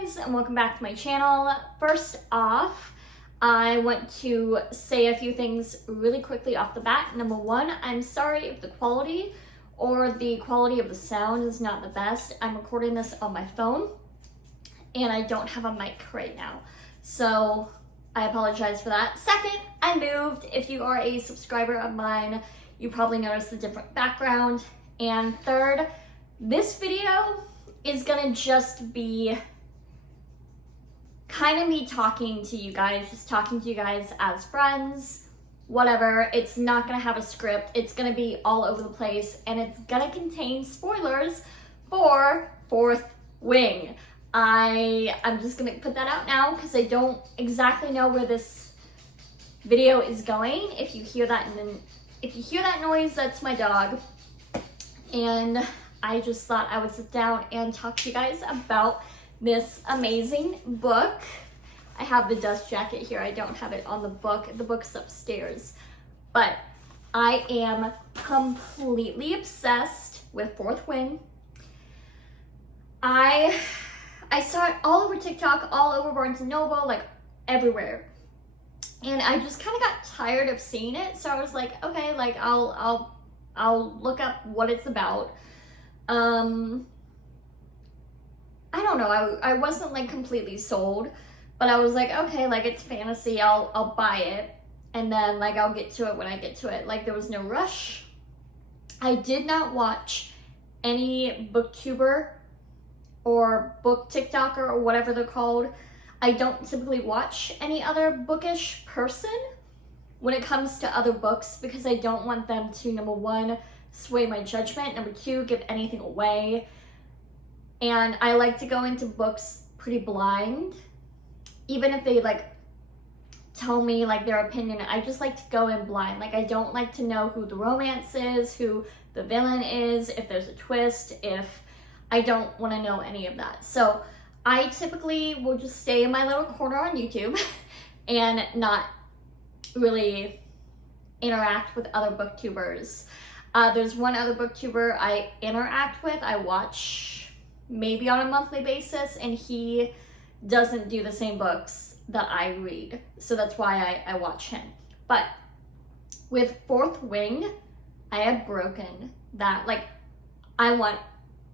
guys, and welcome back to my channel. First off, I want to say a few things really quickly off the bat. Number one, I'm sorry if the quality of the sound is not the best. I'm recording this on my phone and I don't have a mic right now, so I apologize for that. Second, I moved. If you are a subscriber of mine, you probably noticed a different background. And third, this video is gonna just be kind of me talking to you guys, just talking to you guys as friends, whatever. It's not gonna have a script. It's gonna be all over the place, and it's gonna contain spoilers for Fourth Wing. I'm just gonna put that out now because I don't exactly know where this video is going. If you hear that noise, that's my dog. And I just thought I would sit down and talk to you guys about this amazing book. I have the dust jacket here. I don't have it on the book. The book's upstairs. But I am completely obsessed with Fourth Wing. I saw it all over TikTok, all over Barnes & Noble, like everywhere. And I just kind of got tired of seeing it. So I was like, okay, like I'll look up what it's about. I don't know, I wasn't like completely sold, but I was like, okay, like it's fantasy, I'll buy it, and then like I'll get to it when I get to it. Like there was no rush. I did not watch any booktuber or book TikToker or whatever they're called. I don't typically watch any other bookish person when it comes to other books because I don't want them to, number one, sway my judgment, number two, give anything away. And I like to go into books pretty blind, even if they like tell me like their opinion. I just like to go in blind. Like I don't like to know who the romance is, who the villain is, if there's a twist, if I don't want to know any of that. So I typically will just stay in my little corner on YouTube and not really interact with other booktubers. There's one other booktuber I interact with. I watch maybe on a monthly basis, and he doesn't do the same books that I read. So that's why I watch him. But with Fourth Wing, I have broken that. Like, I want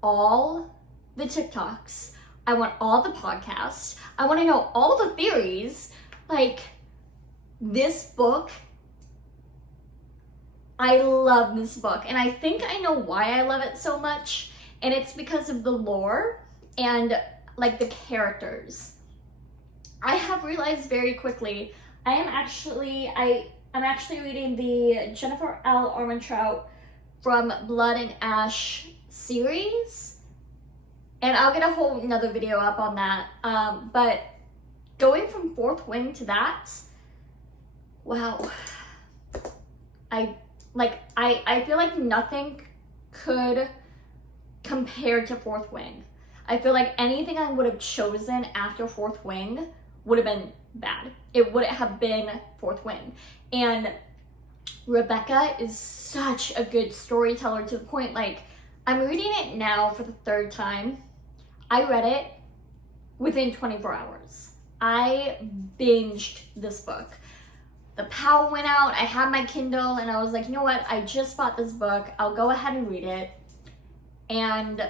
all the TikToks. I want all the podcasts. I want to know all the theories. Like, this book, I love this book. And I think I know why I love it so much. And it's because of the lore and like the characters. I have realized very quickly, I'm actually reading the Jennifer L. Armentrout from Blood and Ash series. And I'll get a whole another video up on that. But going from Fourth Wing to that, wow. I feel like nothing could compare to Fourth Wing. I feel like anything I would have chosen after Fourth Wing would have been bad. It wouldn't have been Fourth Wing. And Rebecca is such a good storyteller to the point, like, I'm reading it now for the third time. I read it within 24 hours. I binged this book. The power went out, I had my Kindle, and I was like, you know what, I just bought this book, I'll go ahead and read it. And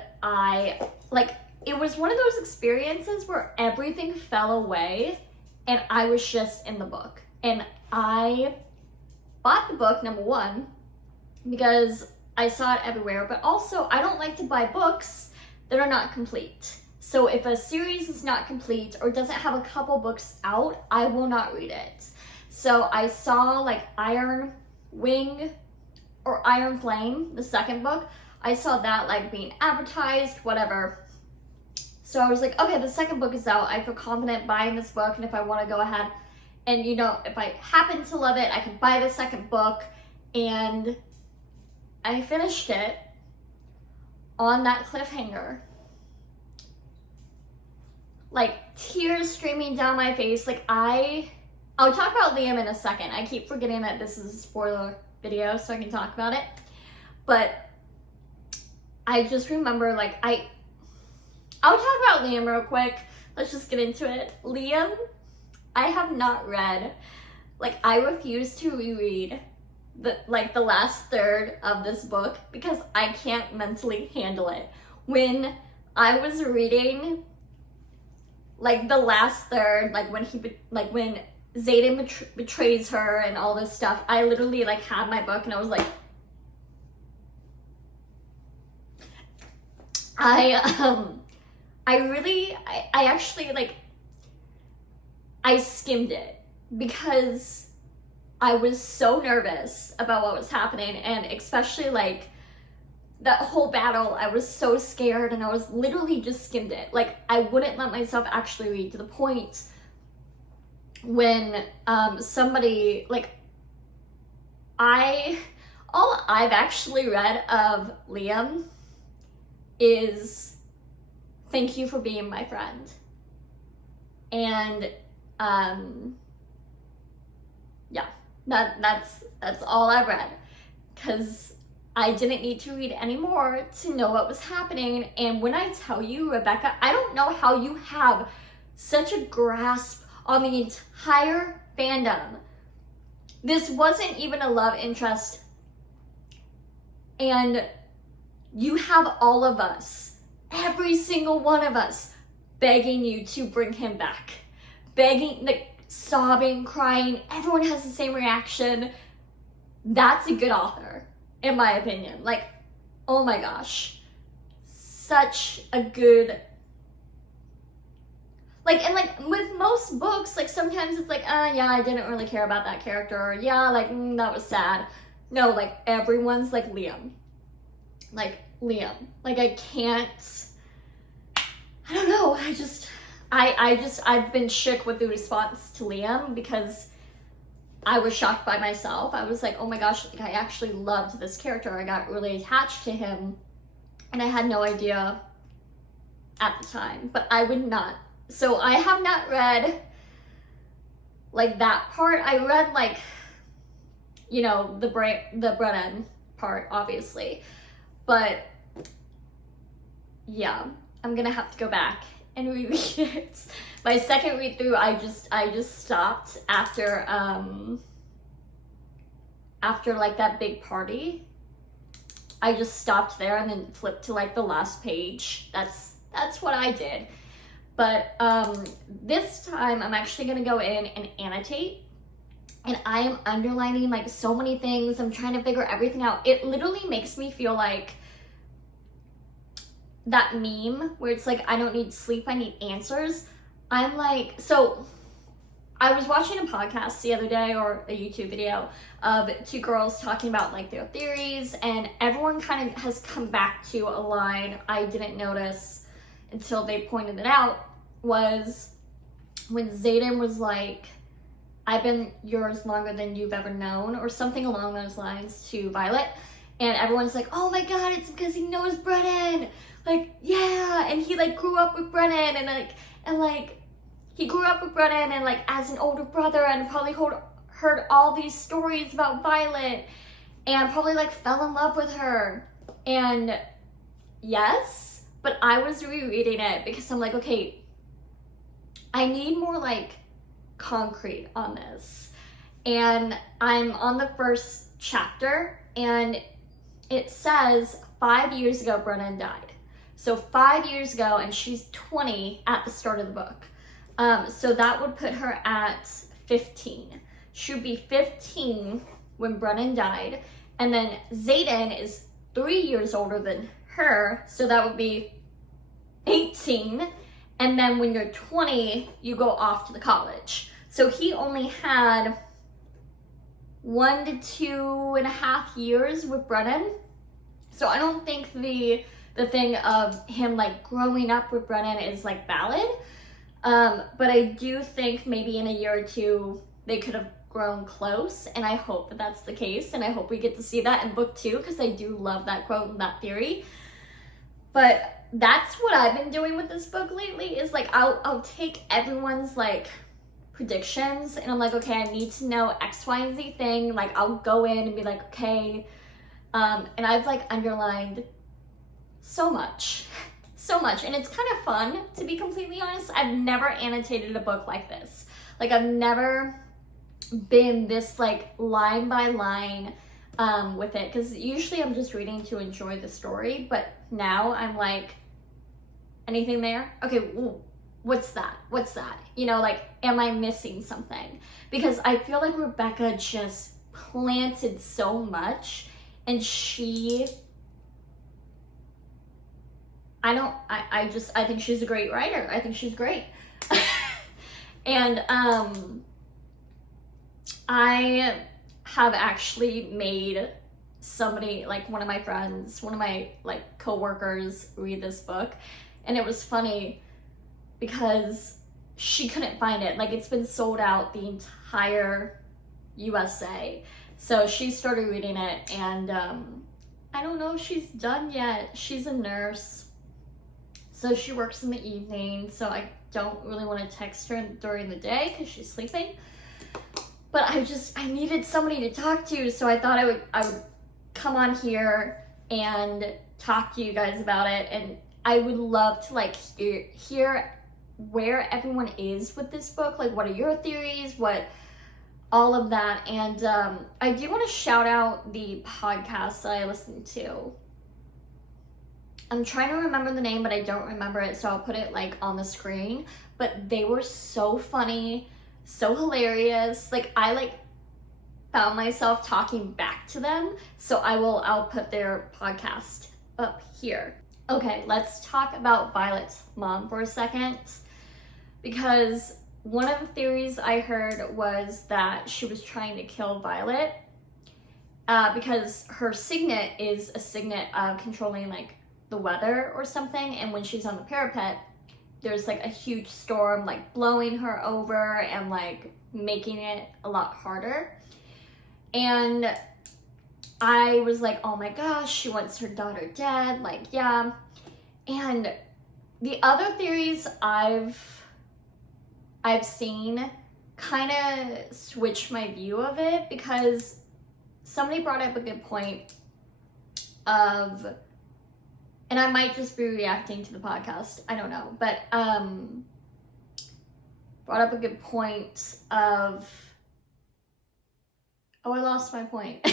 it was one of those experiences where everything fell away and I was just in the book. And I bought the book, number one, because I saw it everywhere, but also I don't like to buy books that are not complete. So if a series is not complete or doesn't have a couple books out, I will not read it. So I saw like Iron Wing or Iron Flame, the second book. I saw that like being advertised, whatever. So I was like, okay, the second book is out. I feel confident buying this book. And if I want to go ahead and, you know, if I happen to love it, I can buy the second book. And I finished it on that cliffhanger. Like tears streaming down my face. Like I'll talk about Liam in a second. I keep forgetting that this is a spoiler video so I can talk about it. But I just remember like I'll talk about Liam real quick let's just get into it. Liam, I have not read, like, I refuse to reread the last third of this book because I can't mentally handle it. When I was reading, like, the last third, like, when when Xaden betrays her and all this stuff, I literally, like, had my book and I was like, I actually, like, I skimmed it because I was so nervous about what was happening, and especially, like, that whole battle, I was so scared, and I was literally just skimmed it. Like, I wouldn't let myself actually read, to the point when somebody, like, all I've actually read of Liam is "Thank you for being my friend," and yeah, that's all I've read, because I didn't need to read anymore to know what was happening. And when I tell you, Rebecca, I don't know how you have such a grasp on the entire fandom. This wasn't even a love interest, and you have all of us, every single one of us, begging you to bring him back. Begging, like, sobbing, crying. Everyone has the same reaction. That's a good author, in my opinion. Like, oh my gosh. Such a good... Like, and, like, with most books, like, sometimes it's like, yeah, I didn't really care about that character. Or, yeah, like, that was sad. No, like, everyone's like Liam. Like, Liam. Like, I can't... I don't know. I've been shook with the response to Liam because I was shocked by myself. I was like, oh my gosh, like, I actually loved this character. I got really attached to him, and I had no idea at the time, but I would not. So I have not read, like, that part. I read, like, you know, the Brennan part, obviously, but yeah, I'm gonna have to go back and reread it. My second read through, I just stopped after like that big party. I just stopped there and then flipped to, like, the last page. That's what I did. But this time I'm actually gonna go in and annotate, and I am underlining, like, so many things. I'm trying to figure everything out. It literally makes me feel like that meme where it's like, I don't need sleep, I need answers. I'm like, so I was watching a podcast the other day, or a YouTube video, of two girls talking about, like, their theories, and everyone kind of has come back to a line I didn't notice until they pointed it out, was when Xaden was like, I've been yours longer than you've ever known, or something along those lines, to Violet, and everyone's like, oh my god, it's because he knows Brennan. Like, yeah, and he, like, grew up with Brennan, and he grew up with Brennan, and, like, as an older brother, and probably heard all these stories about Violet, and probably, like, fell in love with her. And yes, but I was rereading it because I'm like, okay, I need more, like, concrete on this. And I'm on the first chapter, and it says 5 years ago Brennan died. So 5 years ago, and she's 20 at the start of the book. So that would put her at 15. She would be 15 when Brennan died. And then Xaden is 3 years older than her, so that would be 18. And then when you're 20, you go off to the college. So he only had 1 to 2.5 years with Brennan. So I don't think the thing of him, like, growing up with Brennan is, like, valid. But I do think maybe in a year or two they could have grown close, and I hope that that's the case, and I hope we get to see that in book 2, because I do love that quote and that theory. But that's what I've been doing with this book lately, is, like, I'll take everyone's, like, predictions, and I'm like, okay, I need to know X, Y, and Z thing. Like, I'll go in and be like, okay, and I've, like, underlined so much so much. And it's kind of fun, to be completely honest. I've never annotated a book like this. Like, I've never been this like line by line with it, because usually I'm just reading to enjoy the story, but now I'm like, anything there? Okay, what's that? You know, like, am I missing something? Because I feel like Rebecca just planted so much, and I think she's a great writer. I think she's great. And I have actually made somebody, like one of my friends, one of my like coworkers, read this book, and it was funny because she couldn't find it. Like, it's been sold out the entire USA. So she started reading it, and I don't know if she's done yet. She's a nurse, so she works in the evening, so I don't really want to text her during the day because she's sleeping. But I needed somebody to talk to, so I thought I would come on here and talk to you guys about it. And I would love to like hear where everyone is with this book. Like, what are your theories? What, all of that. And I do want to shout out the podcast that I listened to. I'm trying to remember the name, but I don't remember it, so I'll put it like on the screen. But they were so funny, so hilarious. Like, I like found myself talking back to them, so I'll put their podcast up here. Okay, let's talk about Violet's mom for a second, because one of the theories I heard was that she was trying to kill Violet because her signet is a signet of controlling like the weather or something, and when she's on the parapet, there's like a huge storm like blowing her over and like making it a lot harder. And I was like, oh my gosh, she wants her daughter dead. Like, yeah. And the other theories I've seen kind of switch my view of it, because somebody brought up a good point of, and I might just be reacting to the podcast, I don't know, but brought up a good point of, oh, I lost my point.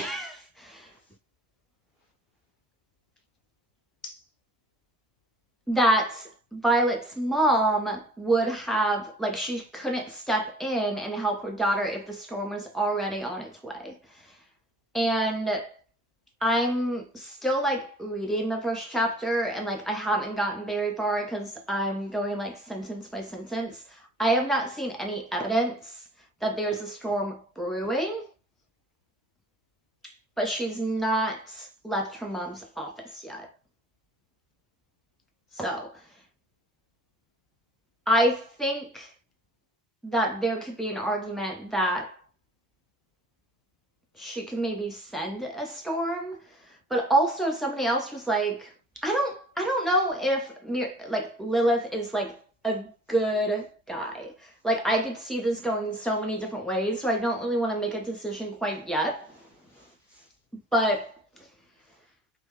That Violet's mom would have, like, she couldn't step in and help her daughter if the storm was already on its way. And I'm still like reading the first chapter, and like I haven't gotten very far because I'm going like sentence by sentence. I have not seen any evidence that there's a storm brewing, but she's not left her mom's office yet. So I think that there could be an argument that she could maybe send a storm, but also somebody else was like, I don't know if like Lilith is like a good guy. Like, I could see this going so many different ways, so I don't really want to make a decision quite yet. But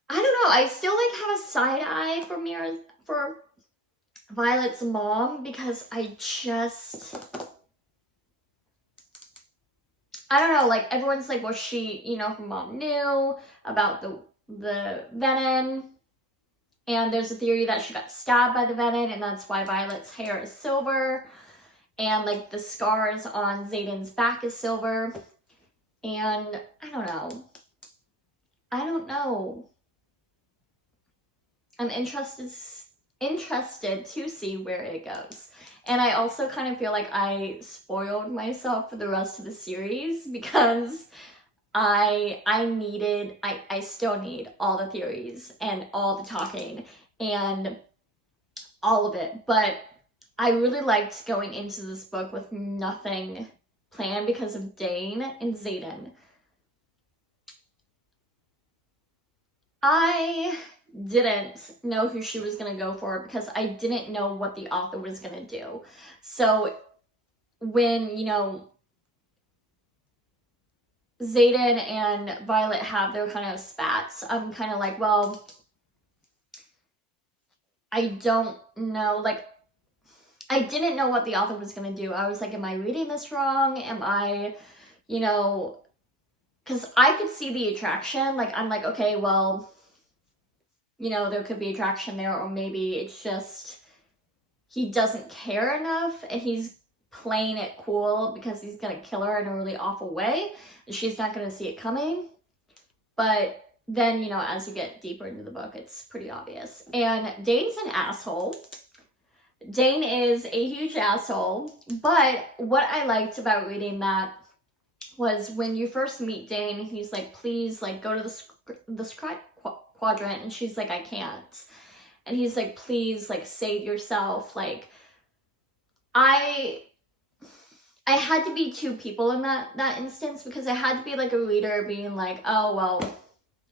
I don't know, I still like have a side eye for Violet's mom, because I don't know, like, everyone's like, well, she, you know, her mom knew about the venom, and there's a theory that she got stabbed by the venom, and that's why Violet's hair is silver, and, like, the scars on Xaden's back is silver, and I don't know. I'm interested to see where it goes. And I also kind of feel like I spoiled myself for the rest of the series, because I still need all the theories and all the talking and all of it. But I really liked going into this book with nothing planned because of Dane and Xaden. I didn't know who she was going to go for because I didn't know what the author was going to do. So when, you know, Xaden and Violet have their kind of spats, I'm kind of like, well, I don't know, like, I didn't know what the author was gonna do. I was like, am I reading this wrong? Am I, you know, because I could see the attraction. Like, I'm like, okay, well, you know, there could be attraction there, or maybe it's just he doesn't care enough and he's playing it cool because he's gonna kill her in a really awful way and she's not gonna see it coming. But then, you know, as you get deeper into the book, it's pretty obvious. And Dane's an asshole. Dane is a huge asshole, but what I liked about reading that was when you first meet Dane, he's like, please, like, go to the scribe quadrant, and she's like, I can't. And he's like, please, like, save yourself. Like, I had to be two people in that instance, because I had to be like a reader being like, oh, well,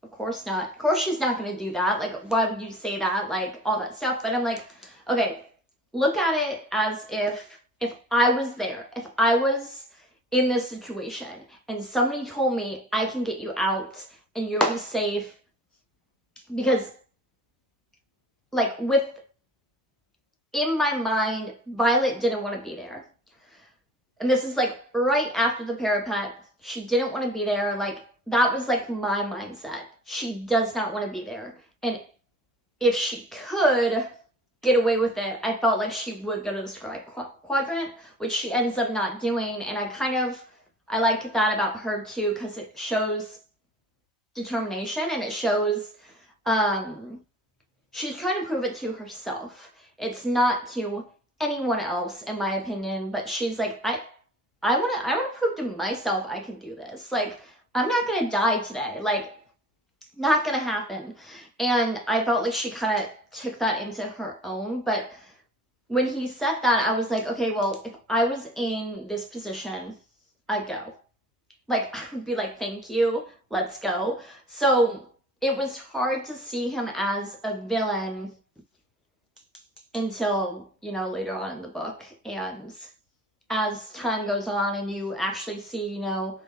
of course not. Of course she's not going to do that. Like, why would you say that? Like, all that stuff. But I'm like, okay, look at it as if I was there, if I was in this situation and somebody told me I can get you out and you'll be safe, because like in my mind, Violet didn't want to be there. And this is like right after the parapet. She didn't want to be there. Like, that was like my mindset. She does not want to be there. And if she could get away with it, I felt like she would go to the scribe quadrant, which she ends up not doing. And I like that about her too, because it shows determination, and it shows she's trying to prove it to herself. It's not to anyone else, in my opinion, but she's like, I want to prove to myself I can do this. Like, I'm not gonna die today. Like, not gonna happen. And I felt like she kind of took that into her own. But when he said that, I was like, okay, well, if I was in this position, I'd go. Like, I would be like, thank you, let's go. So it was hard to see him as a villain until, you know, later on in the book. And as time goes on and you actually see, you know,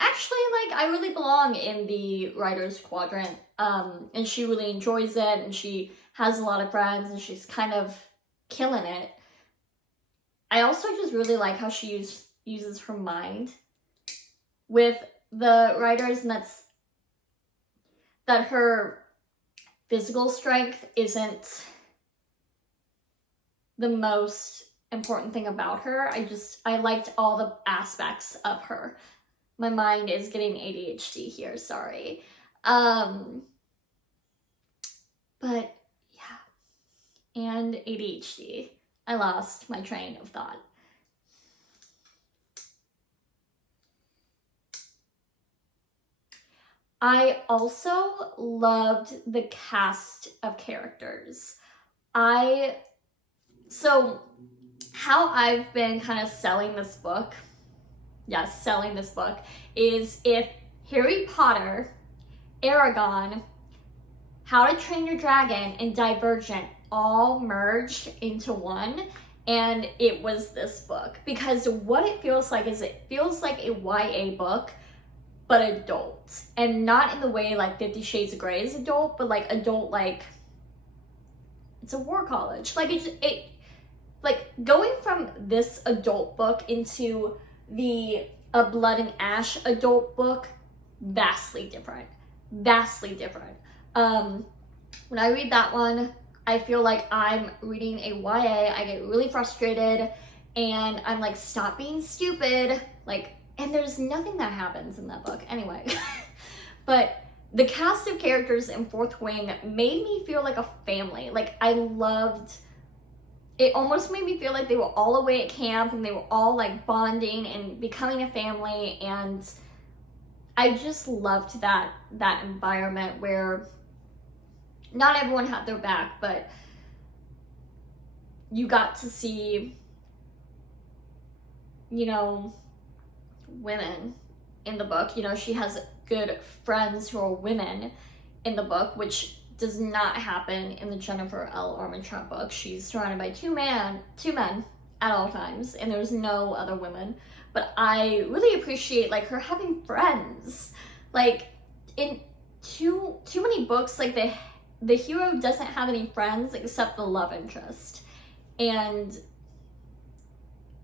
actually, like, I really belong in the writer's quadrant. And she really enjoys it, and she has a lot of friends, and she's kind of killing it. I also just really like how she uses her mind with the writers, and that her physical strength isn't the most important thing about her. I liked all the aspects of her. My mind is getting ADHD here, sorry. But yeah, and ADHD. I lost my train of thought. I also loved the cast of characters. So how I've been kind of selling this book, is if Harry Potter, Aragon, How to Train Your Dragon, and Divergent all merged into one, and it was this book. Because what it feels like is, it feels like a YA book, but adult. And not in the way like 50 Shades of Grey is adult, but like adult, like it's a war college. Like it like going from this adult book into the A Blood and Ash adult book, vastly different. When I read that one, I feel like I'm reading a YA. I get really frustrated and I'm like, stop being stupid. Like, and there's nothing that happens in that book anyway. But the cast of characters in Fourth Wing made me feel like a family. Like, I loved, it almost made me feel like they were all away at camp and they were all like bonding and becoming a family. And I just loved that environment where not everyone had their back, but you got to see, you know, women in the book. You know, she has good friends who are women in the book, which does not happen in the Jennifer L. Armentrout book. She's surrounded by two men at all times, and there's no other women. But I really appreciate like her having friends. Like, in too many books, like the hero doesn't have any friends except the love interest. And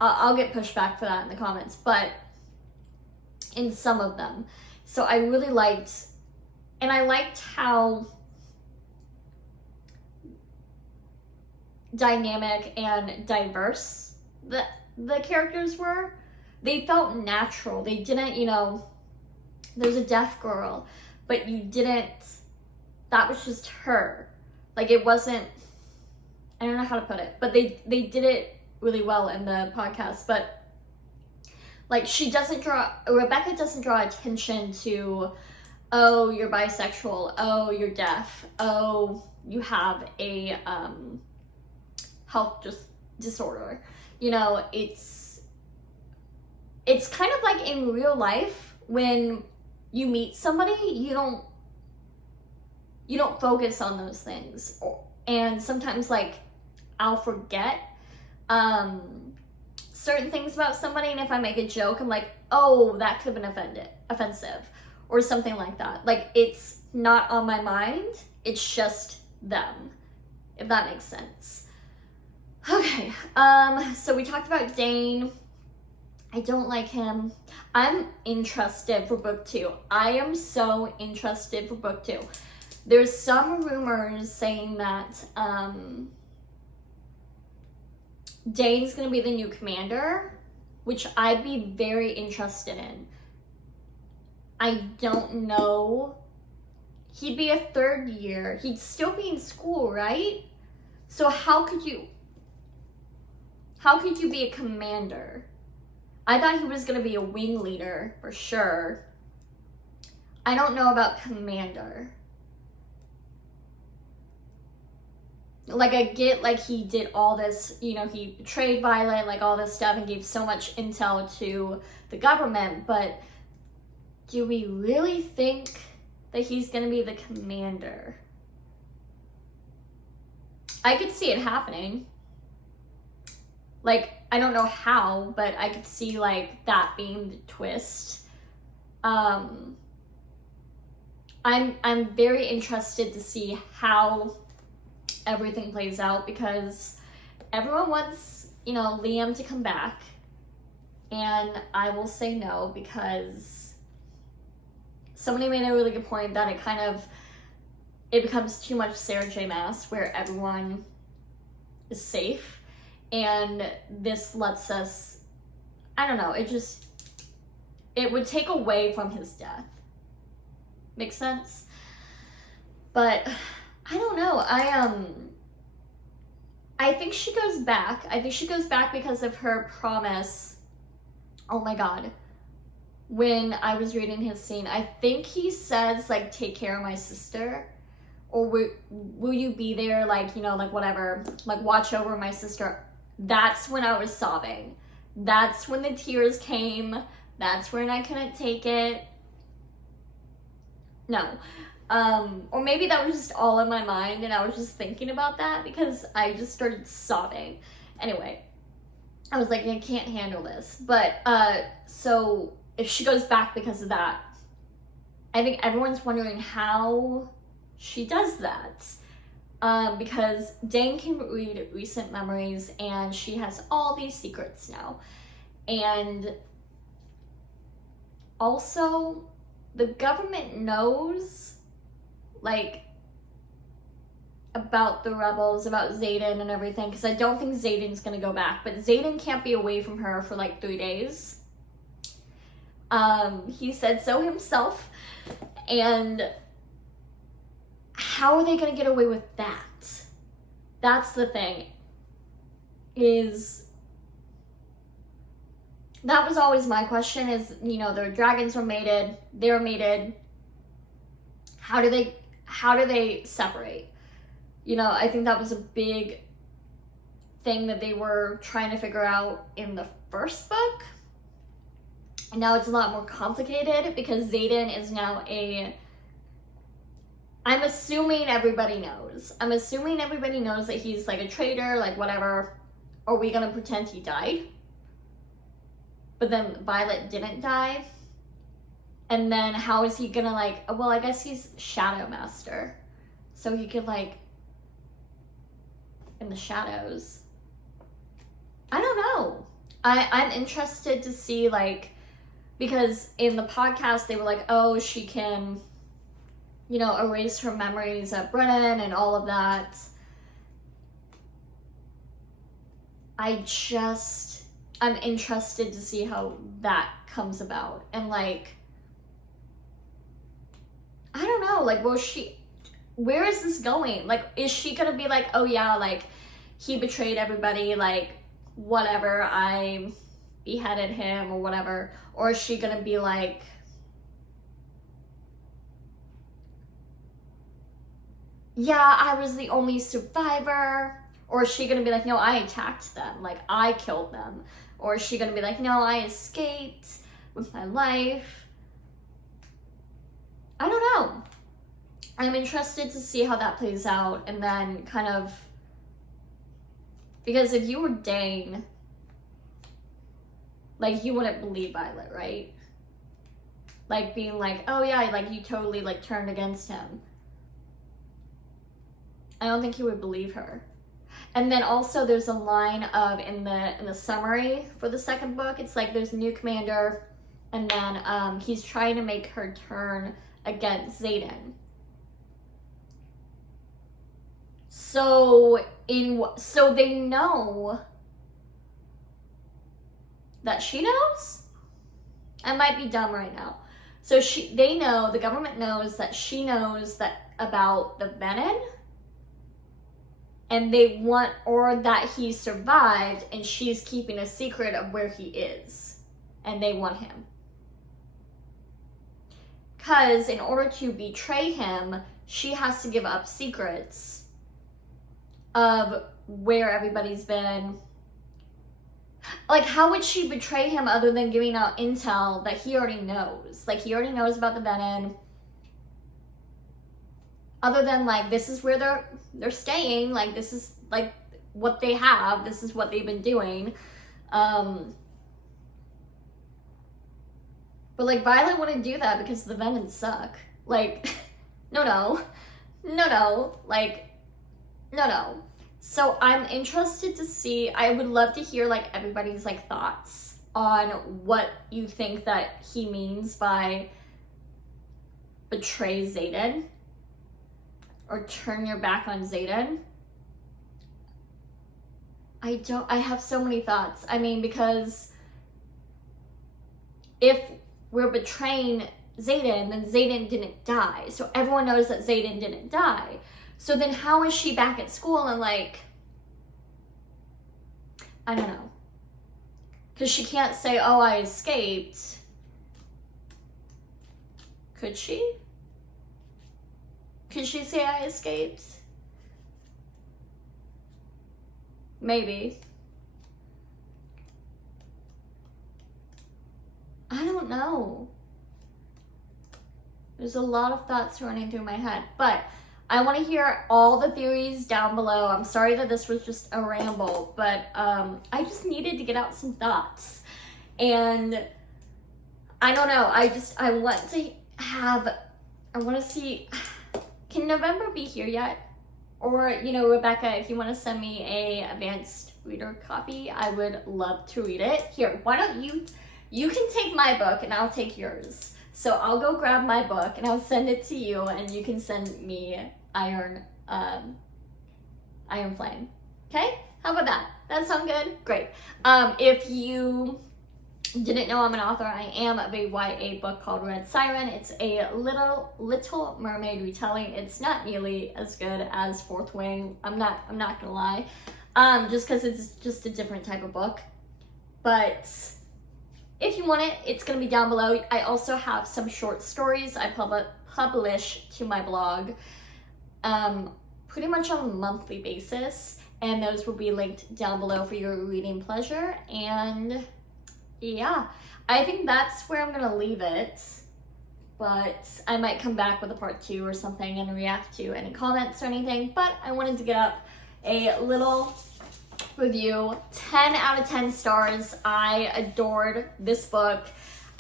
I'll get pushback for that in the comments, but in some of them. So I really liked, and I liked how dynamic and diverse the characters were. They felt natural. They didn't, you know, there's a deaf girl, but you didn't, that was just her. Like, it wasn't, I don't know how to put it, but they did it really well in the podcast. But like, Rebecca doesn't draw attention to, oh, you're bisexual, oh, you're deaf, oh, you have a health disorder. You know, it's kind of like in real life when you meet somebody, you don't focus on those things. And sometimes, like, I'll forget certain things about somebody, and if I make a joke, I'm like, oh, that could have been offensive, or something like that. Like, it's not on my mind, it's just them, if that makes sense. Okay, so we talked about Dane. I don't like him. I'm interested for book 2. I am so interested for book 2. There's some rumors saying that Dane's gonna be the new commander, which I'd be very interested in. I don't know. He'd be a 3rd year. He'd still be in school, right? So how could you be a commander? I thought he was gonna be a wing leader for sure. I don't know about commander. Like, I get, like, he did all this, you know, he betrayed Violet, like, all this stuff, and gave so much intel to the government, but do we really think that he's gonna be the commander? I could see it happening. Like, I don't know how, but I could see, like, that being the twist. I'm very interested to see how everything plays out, because everyone wants, you know, Liam to come back, and I will say no, because somebody made a really good point that it becomes too much Sarah J. Maas, where everyone is safe, and this lets us, I don't know, it would take away from his death. Makes sense? But I don't know. I think she goes back. I think she goes back because of her promise. Oh my god. When I was reading his scene, I think he says, like, take care of my sister. Or will you be there, like, you know, like, whatever. Like, watch over my sister. That's when I was sobbing. That's when the tears came. That's when I couldn't take it. No. Or maybe that was just all in my mind and I was just thinking about that because I just started sobbing. Anyway, I was like, I can't handle this. But, so if she goes back because of that, I think everyone's wondering how she does that. Because Dane can read recent memories and she has all these secrets now. And also, the government knows, like, about the rebels, about Xaden and everything, because I don't think Xaden's gonna go back, but Xaden can't be away from her for like 3 days. He said so himself, and how are they gonna get away with that? That's the thing, that was always my question is, you know, their dragons were mated, they were mated, how do they separate? You know, I think that was a big thing that they were trying to figure out in the first book. And now it's a lot more complicated because Xaden is now I'm assuming everybody knows. I'm assuming everybody knows that he's like a traitor, like whatever. Are we gonna pretend he died? But then Violet didn't die. And then how is he gonna, like, well, I guess he's Shadow Master. so he could, like, in the shadows. I don't know. I'm interested to see, like, because in the podcast they were like, oh, she can, you know, erase her memories of Brennan and all of that. I'm interested to see how that comes about. And, like, I don't know, like, where is this going? Like, is she gonna be like, oh yeah, like, he betrayed everybody, like, whatever, I beheaded him or whatever? Or is she gonna be like, yeah, I was the only survivor? Or is she gonna be like, no, I attacked them, like, I killed them? Or is she gonna be like, no, I escaped with my life? I don't know. I'm interested to see how that plays out, and then kind of, because if you were Dane, like, you wouldn't believe Violet, right? Like, being like, oh yeah, like, you totally, like, turned against him. I don't think you would believe her. And then also there's a line of, in the summary for the second book, it's like there's a new commander, and then he's trying to make her turn against Xaden. So they know that she knows? I might be dumb right now. So they know, the government knows that she knows that about the venom, and they want, or that he survived and she's keeping a secret of where he is, and they want him. Because in order to betray him, she has to give up secrets of where everybody's been. Like, how would she betray him other than giving out intel that he already knows? Like, he already knows about the venom. Other than, like, this is where they're staying. Like, this is, like, what they have. This is what they've been doing. But, like, Violet wouldn't do that because the Venoms suck. Like, no. Like, no. So I'm interested to see, I would love to hear, like, everybody's, like, thoughts on what you think that he means by betray Xaden or turn your back on Xaden. I have so many thoughts. I mean, because if we're betraying Xaden, then Xaden didn't die. So everyone knows that Xaden didn't die. So then how is she back at school and, like, I don't know. Because she can't say, oh, I escaped. Could she? Could she say I escaped? Maybe. I don't know. There's a lot of thoughts running through my head, but I want to hear all the theories down below. I'm sorry that this was just a ramble, but I just needed to get out some thoughts. And I don't know, I want to see, can November be here yet? Or, you know, Rebecca, if you want to send me a advanced reader copy, I would love to read it. Here, why don't you can take my book and I'll take yours. So I'll go grab my book and I'll send it to you, and you can send me Iron Flame. Okay? How about that? That sound good? Great. If you didn't know, I'm an author. I am of a YA book called Red Siren. It's a Little Mermaid retelling. It's not nearly as good as Fourthwing. I'm not gonna lie. Just because it's just a different type of book. But if you want it, it's going to be down below. I also have some short stories I publish to my blog pretty much on a monthly basis, and those will be linked down below for your reading pleasure. And yeah, I think that's where I'm going to leave it, but I might come back with a part 2 or something and react to any comments or anything. But I wanted to get up a little review. 10 out of 10 stars. I adored this book.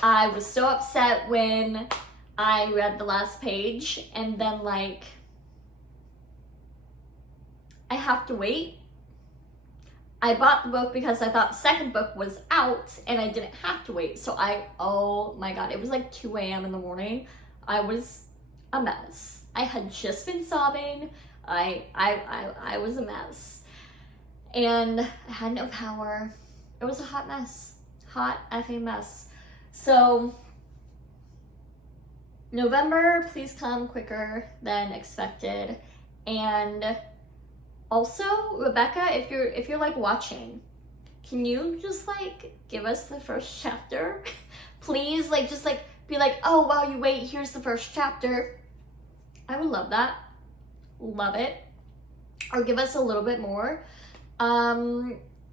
I was so upset when I read the last page, and then, like, I have to wait. I bought the book because I thought the second book was out and I didn't have to wait. So oh my God, it was like 2 a.m. in the morning. I was a mess. I had just been sobbing. I was a mess. And I had no power. It was a hot mess. Hot effing mess. So November, please come quicker than expected. And also, Rebecca, if you're like watching, can you just like give us the first chapter? Please, like just like be like, oh wow, you wait, here's the first chapter. I would love that. Love it. Or give us a little bit more.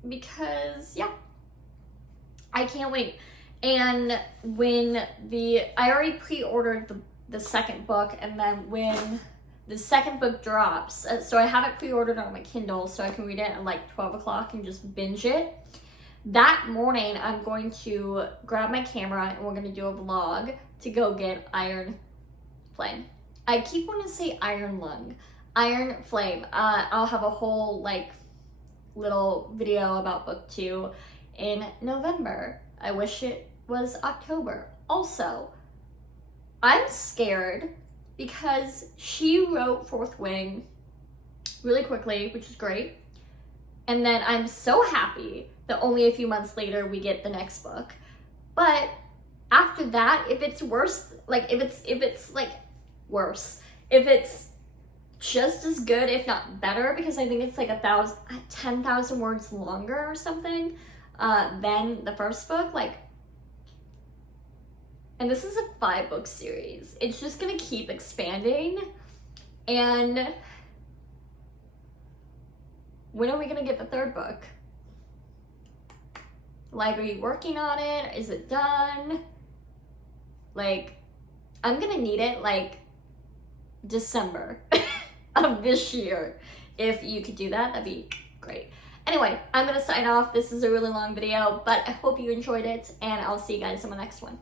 Because yeah, I can't wait. And when I already pre-ordered the second book, and then when the second book drops, so I have it pre-ordered on my Kindle so I can read it at like 12 o'clock and just binge it. That morning, I'm going to grab my camera and we're going to do a vlog to go get Iron Flame. I keep wanting to say Iron Lung. Iron Flame. I'll have a whole like little video about book 2 in November. I wish it was October. Also, I'm scared because she wrote Fourthwing really quickly, which is great. And then I'm so happy that only a few months later we get the next book. But after that, if it's worse, like if it's like worse, if it's just as good, if not better, because I think it's like 10,000 words longer or something than the first book, like, and this is a 5-book series. It's just gonna keep expanding. And when are we gonna get the third book? Like, are you working on it? Is it done? Like, I'm gonna need it like December of this year. If you could do that, that'd be great. Anyway, I'm gonna sign off. This is a really long video, but I hope you enjoyed it, and I'll see you guys in the next one.